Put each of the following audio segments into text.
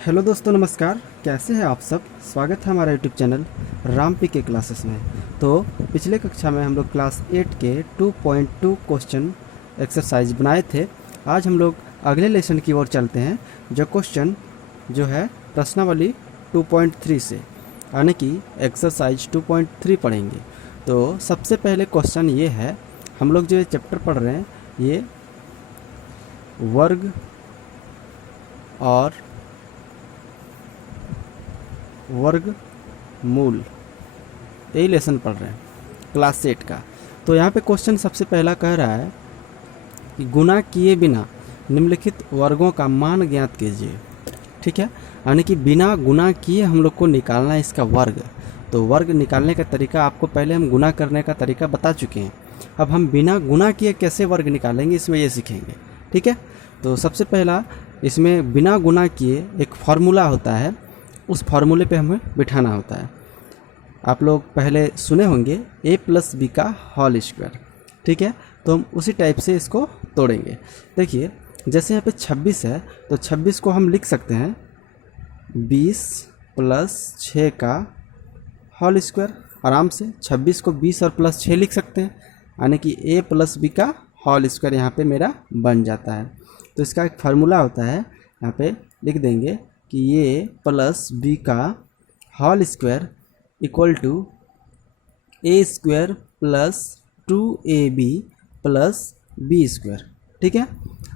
Hello दोस्तों, नमस्कार। कैसे हैं आप सब? स्वागत है हमारा यूट्यूब चैनल राम पी के क्लासेस में। तो पिछले कक्षा में हम लोग क्लास 8 के 2.2 क्वेश्चन एक्सरसाइज बनाए थे। आज हम लोग अगले लेसन की ओर चलते हैं, जो क्वेश्चन जो है प्रश्नावली 2.3 से, यानी कि एक्सरसाइज 2.3 पढ़ेंगे। तो सबसे पहले क्वेश्चन ये है, हम लोग जो ये चैप्टर पढ़ रहे हैं ये वर्ग और वर्ग मूल, यही लेसन पढ़ रहे हैं क्लास 8 का। तो यहाँ पे क्वेश्चन सबसे पहला कह रहा है कि गुणा किए बिना निम्नलिखित वर्गों का मान ज्ञात कीजिए। ठीक है, यानी कि बिना गुणा किए हम लोग को निकालना है इसका वर्ग। तो वर्ग निकालने का तरीका आपको पहले हम गुणा करने का तरीका बता चुके हैं। अब हम बिना गुणा किए कैसे वर्ग निकालेंगे, इसमें ये सीखेंगे। ठीक है, तो सबसे पहला इसमें बिना गुणा किए एक फार्मूला होता है, उस फार्मूले पे हमें बिठाना होता है। आप लोग पहले सुने होंगे a + b का होल स्क्वायर। ठीक है, तो हम उसी टाइप से इसको तोड़ेंगे। देखिए, जैसे यहाँ पे 26 है तो 26 को हम लिख सकते हैं 20 + 6 का होल स्क्वायर। आराम से 26 को 20 और +6 लिख सकते हैं, यानी कि a + b का होल स्क्वायर यहाँ पे मेरा बन जाता है। तो इसका एक फार्मूला होता है, यहाँ पे लिख देंगे कि ये + b का whole square equal to a² + 2ab + b²। ठीक है,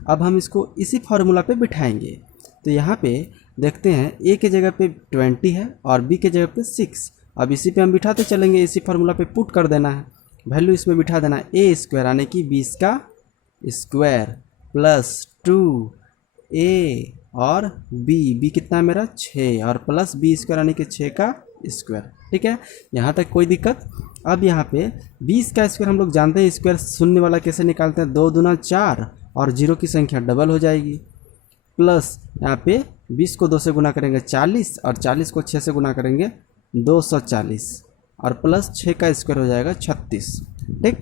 अब हम इसको इसी फार्मूला पे बिठाएंगे। तो यहाँ पे देखते हैं a के जगह पे 20 है और b के जगह पे 6। अब इसी पे हम बिठाते चलेंगे, इसी फार्मूला पे पुट कर देना है, वैल्यू इसमें बिठा देना है a² यानी कि 20 का स्क्वायर + 2a और b कितना है मेरा 6 और + b² यानी कि 6 का स्क्वायर। ठीक है, यहाँ तक कोई दिक्कत? अब यहाँ पे 20 का स्क्वायर हम लोग जानते हैं, स्क्वायर शून्य वाला कैसे निकालते हैं, 2 दूना 4 और 0 की संख्या डबल हो जाएगी, प्लस यहाँ पे 20 को 2 से गुना करेंगे 40 और 40 को 6 से गुना करेंगे 240 और प्लस 6 का स्क्वायर हो जाएगा 36। ठीक,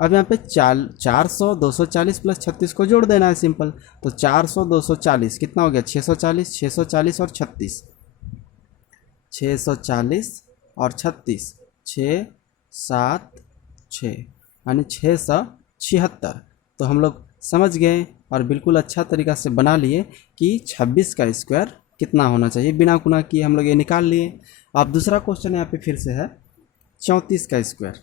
अब यहाँ पे 400 240 + 36 को जोड़ देना है सिंपल। तो 400 240 कितना हो गया 640, 640 और 36, 640 और 36, 6 7 6 यानी 676। तो हम लोग समझ गए और बिल्कुल अच्छा तरीका से बना लिए कि 26 का स्क्वायर कितना होना चाहिए, बिना गुणा किए हम लोग ये निकाल लिए। अब दूसरा क्वेश्चन यहाँ पे फिर से है 34 का स्क्वायर,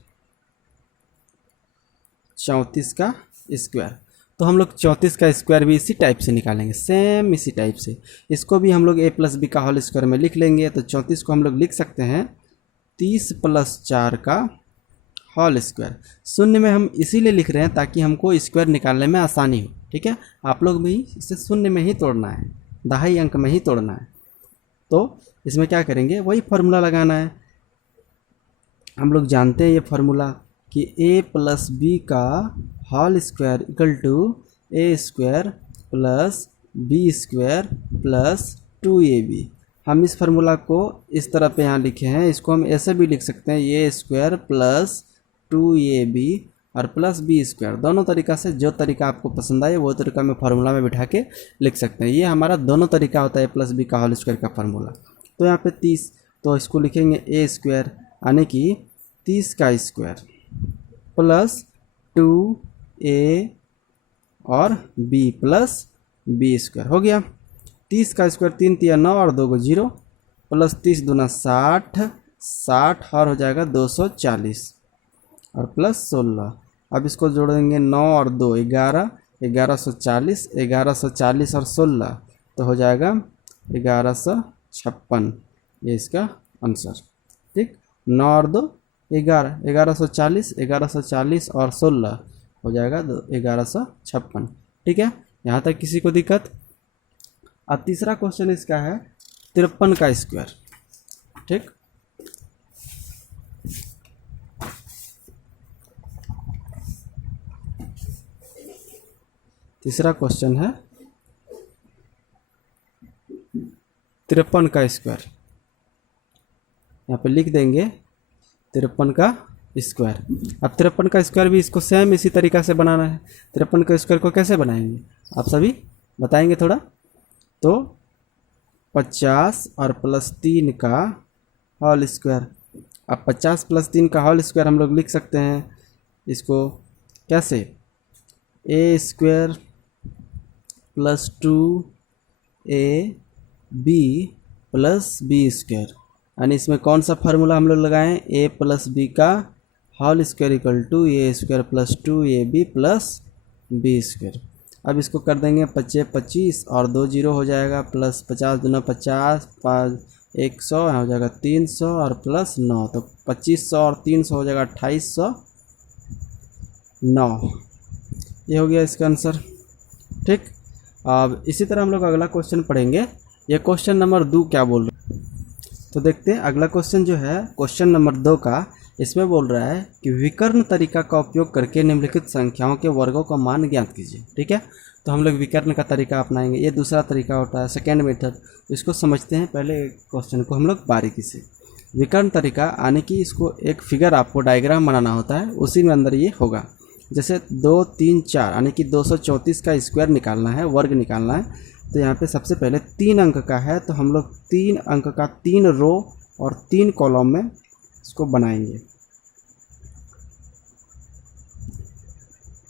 34 का स्क्वायर। तो हम लोग 34 का स्क्वायर भी इसी टाइप से निकालेंगे, सेम इसी टाइप से। इसको भी हम लोग a + b का होल स्क्वायर में लिख लेंगे। तो 34 को हम लोग लिख सकते हैं 30 + 4 का होल स्क्वायर। शून्य में हम इसीलिए लिख रहे हैं ताकि हमको स्क्वायर निकालने में आसानी हो। ठीक है, आप लोग भी इसे शून्य में ही तोड़ना है, दहाई अंक में ही तोड़ना है। तो इसमें क्या करेंगे, वही फार्मूला लगाना है। हम लोग जानते हैं ये फार्मूला कि a + b का whole square equal to a² + b² + 2ab। हम इस फार्मूला को इस तरह पे यहाँ लिखे हैं, इसको हम ऐसे भी लिख सकते हैं a² + 2ab और +b²। दोनों तरीका से, जो तरीका आपको पसंद आए वो तरीका में फार्मूला में बिठा के लिख सकते हैं। ये हमारा दोनों तरीका होता है a + b का होल स्क्वायर का फार्मूला। तो यहाँ पे 30, तो इसको लिखेंगे a² यानी कि 30 का स्क्वायर + 2a और b + b² हो गया। 30 का स्क्वायर 3 × 9 और 2 × 0 + 30 दूना 60, 60 और हो जाएगा 240 और +16। अब इसको जोड़ देंगे 9 और 2 11, 1140, 1140 और 16 तो हो जाएगा 1156। ये इसका आंसर। ठीक, 9 और 2 11, 1140, 1140 और 16 हो जाएगा 1156। ठीक है, यहाँ तक किसी को दिक्कत? अब तीसरा क्वेश्चन इसका है 53 का स्क्वायर। ठीक, तीसरा क्वेश्चन है 53 का स्क्वायर। यहाँ पे लिख देंगे 53 का स्क्वायर। अब 53 का स्क्वायर भी इसको सेम इसी तरीका से बनाना है। 53 का स्क्वायर को कैसे बनाएंगे आप सभी बताएंगे थोड़ा? तो 50 और प्लस 3 का होल स्क्वायर। अब 50 प्लस 3 का होल स्क्वायर हम लोग लिख सकते हैं इसको कैसे, a square plus 2ab plus b square, यानी इसमें कौन सा फार्मूला हम लोग लगाएं, a प्लस बी का whole square equal to a square plus 2ab plus b square. अब इसको कर देंगे 25 25 और 2 जीरो हो जाएगा, प्लस 50 दूना 50, 5 100 हो जाएगा 300 और प्लस 9, तो 2500 और 300 हो जाएगा 2809। ये हो गया इसका आंसर। ठीक, अब इसी तरह हम लोग अगला क्वेश्चन पढ़ेंगे। ये क्वेश्चन नंबर 2 क्या बोल रहा है, तो देखते हैं अगला क्वेश्चन जो है क्वेश्चन नंबर 2 का। इसमें बोल रहा है कि विकर्ण तरीका का उपयोग करके निम्नलिखित संख्याओं के वर्गों का मान ज्ञात कीजिए। ठीक है, तो हम लोग विकर्ण का तरीका अपनाएंगे, ये दूसरा तरीका होता है, सेकेंड मेथड। इसको समझते हैं पहले क्वेश्चन को हम लोग बारीकी से। विकर्ण तरीका यानी कि इसको एक फिगर आपको डायग्राम बनाना होता है, उसी में अंदर ये होगा। जैसे 2 3 4 यानी कि 234 का स्क्वायर निकालना है, वर्ग निकालना है, तो यहाँ पे सबसे पहले 3 अंक का है, तो हम लोग 3 अंक का 3 रो और 3 कॉलम में इसको बनाएंगे।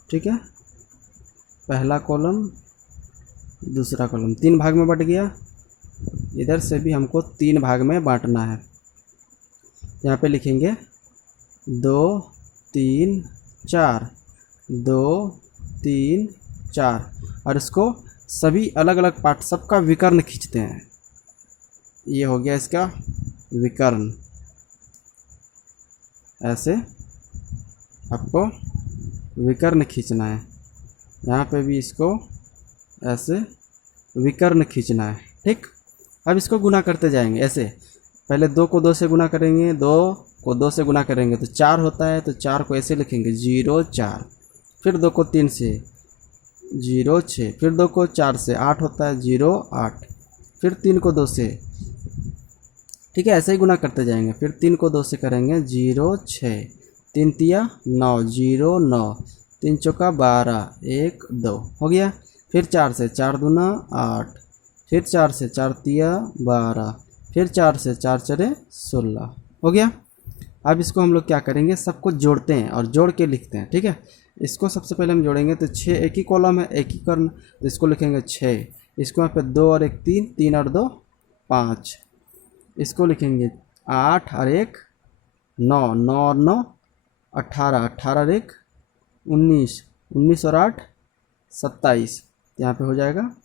ठीक है, पहला कॉलम दूसरा कॉलम 3 भाग में बट गया, इधर से भी हमको 3 भाग में बांटना है। यहाँ पे लिखेंगे 2 3 4 2 3 4 और इसको सभी अलग अलग पार्ट सबका विकर्ण खींचते हैं। ये हो गया इसका विकर्ण। ऐसे आपको विकर्ण खींचना है, यहाँ पे भी इसको ऐसे विकर्ण खींचना है। ठीक, अब इसको गुना करते जाएंगे ऐसे। पहले 2 को 2 से गुना करेंगे, 2 को 2 से गुना करेंगे तो 4 होता है, तो 4 को ऐसे लिखेंगे 0 4, फिर 2 को 3 से 0 6, फिर 2 को 4 से 8 होता है 0 8, फिर 3 को 2 से, ठीक है, ऐसे ही गुना करते जाएंगे। फिर 3 को 2 से करेंगे 0 6, 3 तिया 9 0 9, 3 चौका 12 1 2 हो गया। फिर 4 से 4 दूना 8, फिर 4 से 4 तिया 12, फिर 4 से 4 चरे 16 हो गया। अब इसको हम लोग क्या करेंगे, सबको जोड़ते हैं और जोड़ के लिखते हैं। ठीक है, इसको सबसे पहले हम जोड़ेंगे तो 6 एक ही कॉलम है, एक ही कर्ण, तो इसको लिखेंगे 6, इसको यहाँ पे 2 और 1 3, 3 और 2 5, इसको लिखेंगे 8 और 1 9, 9 और 9 18, 18 और 1 19, 19 और 8 27, यहाँ पे हो जाएगा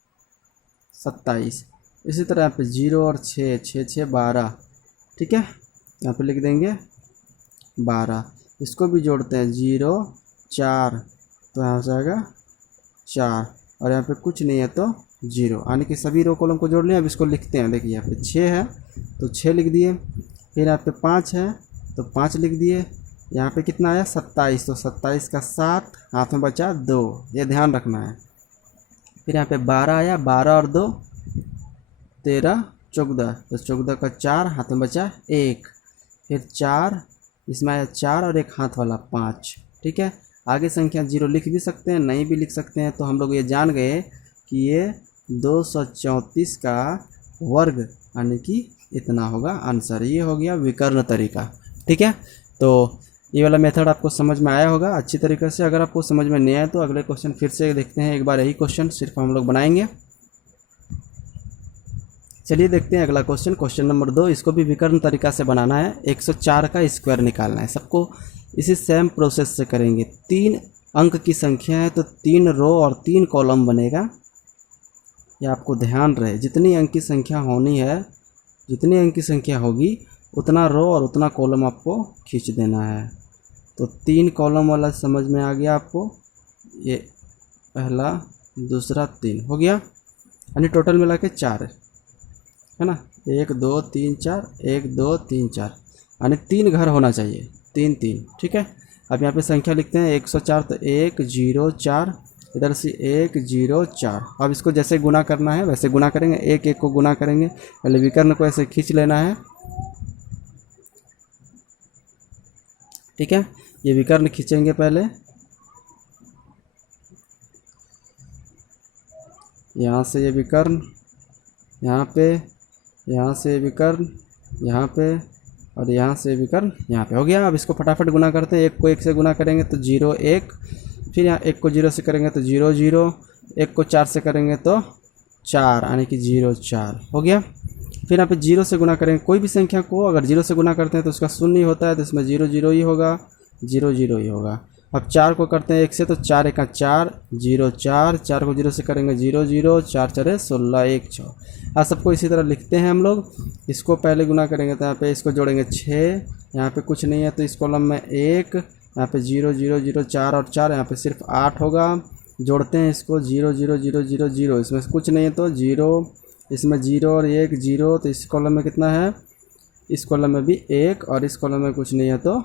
27। इसी तरह यहाँ पे 0 और 6 6 6 12, ठीक है, यहाँ पे लिख देंगे 12। इसको भी जोड़ते हैं 0 4, तो यहाँ हो जाएगा 4 और यहाँ पे कुछ नहीं है तो 0, यानी कि सभी रो कॉलम को जोड़ लिया। अब इसको लिखते हैं, देखिए यहाँ पे 6 है तो 6 लिख दिए, फिर यहाँ पे 5 है तो 5 लिख दिए, यहाँ पे कितना आया 27, तो 27 का 7 हाथ में बचा 2, ये ध्यान रखना है। फिर यहाँ पे 12 आया, 12 और 2 13 14, तो 14 का 4 हाथ में बचा 1, फिर 4 इसमें आया 4 और 1 हाथ वाला 5। ठीक है, आगे संख्या 0 लिख भी सकते हैं, नहीं भी लिख सकते हैं। तो हम लोग ये जान गए कि ये 234 का वर्ग यानी कि इतना होगा आंसर। ये हो गया विकर्ण तरीका। ठीक है, तो ये वाला मेथड आपको समझ में आया होगा अच्छी तरीके से। अगर आपको समझ में नहीं आया तो अगले क्वेश्चन फिर से देखते हैं, एक बार यही क्वेश्चन सिर्फ हम लोग बनाएंगे। चलिए देखते हैं अगला क्वेश्चन, क्वेश्चन नंबर 2। इसको भी विकर्ण तरीका से बनाना है, 104 का स्क्वायर निकालना है। सबको इसी सेम प्रोसेस से करेंगे। 3 अंक की संख्या है तो 3 रो और 3 कॉलम बनेगा, ये आपको ध्यान रहे। जितनी अंक की संख्या होनी है, जितनी अंक की संख्या होगी उतना रो और उतना कॉलम आपको खींच देना है। तो 3 कॉलम वाला समझ में आ गया आपको, ये पहला दूसरा 3 हो गया, यानी टोटल मिला के 4 है ना, 1 2 3 4 1 2 3 4, यानी 3 घर होना चाहिए, 3 3। ठीक है, अब यहाँ पे संख्या लिखते हैं 104, तो 1 0 4, इधर से 1 0 4। अब इसको जैसे गुना करना है वैसे गुना करेंगे, 1 1 को गुना करेंगे। पहले विकर्ण को ऐसे खींच लेना है। ठीक है, ये विकर्ण खींचेंगे पहले, यहाँ से ये विकर्ण, यहाँ पे यहाँ से विकर्ण यहाँ पे, और यहाँ से विकर्ण यहाँ पे। हो गया। अब इसको फटाफट गुना करते हैं। 1 को 1 से गुना करेंगे तो 0 1, फिर यहाँ 1 को 0 से करेंगे तो 0 0, 1 को 4 से करेंगे तो 4, यानी कि 0 4। हो गया। फिर यहाँ पे 0 से गुना करेंगे, कोई भी संख्या को अगर 0 से गुना करते हैं तो उसका शून्य होता है, तो इसमें 0 0 ही होगा, 0 0 ही होगा। अब 4 को करते हैं 1 से, तो 4 1 4, 0 4, 4 को 0 से करेंगे 0 0, 4 4 16 1 6। अब सबको इसी तरह लिखते हैं हम लोग। इसको पहले गुना करेंगे तो यहाँ पे इसको जोड़ेंगे 6, यहाँ पे कुछ नहीं है तो इस कॉलम में 1, यहाँ पे 0 0 0 4 और 4, यहाँ पे सिर्फ 8 होगा। जोड़ते हैं इसको 0 0 0 0 0, इसमें कुछ नहीं है तो 0, इसमें 0 और 1 0, तो इस कॉलम में कितना है, इस कॉलम में भी 1, और इस कॉलम में कुछ नहीं है तो